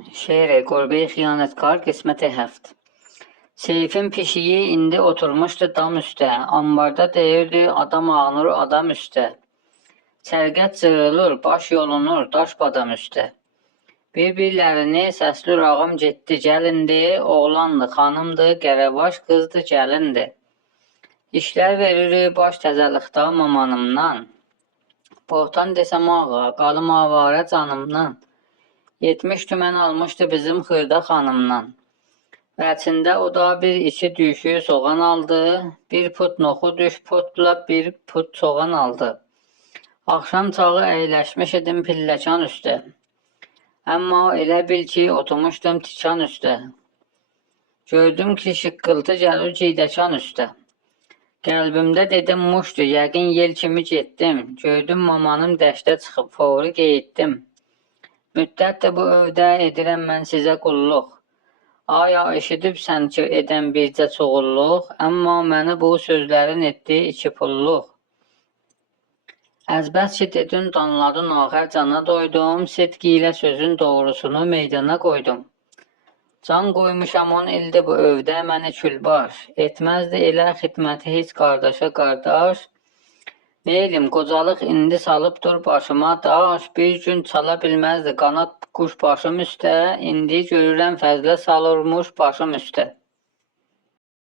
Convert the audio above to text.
Şeiri Qurbi Xiyanətkar qisməti həft. Seyfin pişiyi indi oturmuşdu dam üstə, ambarda deyirdi adam ağnur adam üstə. Çərqət cırılır, baş yolunur daş badam üstə. Bir-birlərini səslür ağam getdi gəlindi, oğlandı, xanımdı, qərəbaş qızdı gəlindi. İşlər veririk baş təzəlikdə mamanımdan. Bohtan desəm ağa, qalım avarə canımdan. 70 tümən almışdı bizim xırda xanımdan. Vəçində o da bir içi düşü soğan aldı. Bir put noxud, 3 putla bir put soğan aldı. Axşam çağı əyləşmiş idim pilləkan üstə. Amma elə bil ki, oturmuşdum tikan üstə. Gördüm ki, şıqqıltı gəlir ciydəkan üstə. Qəlbimdə dedim muşdu, yəqin yel kimi getdim. Gördüm mamanım dəşdə çıxıb, fori qeyitdim. Müddətdir bu övdə edirəm mən sizə qulluq. Aya eşidibsən ki, edən bircə çoğulluq, amma məni bu sözlərin etdi iki pulluq. Əzbəs ki, dedin, danladın, axər cana doydum, sidqi ilə sözün doğrusunu meydana qoydum. Can qoymuşam 10 ildir bu övdə məni külbaş, etməzdi elə xidməti heç qardaşa qardaş. Neylim, qocalıq indi salıbdır başıma daş, bir gün çala bilməzdi qanat quş başım üstə, indi görürəm fəzlə salırmış başım üstə.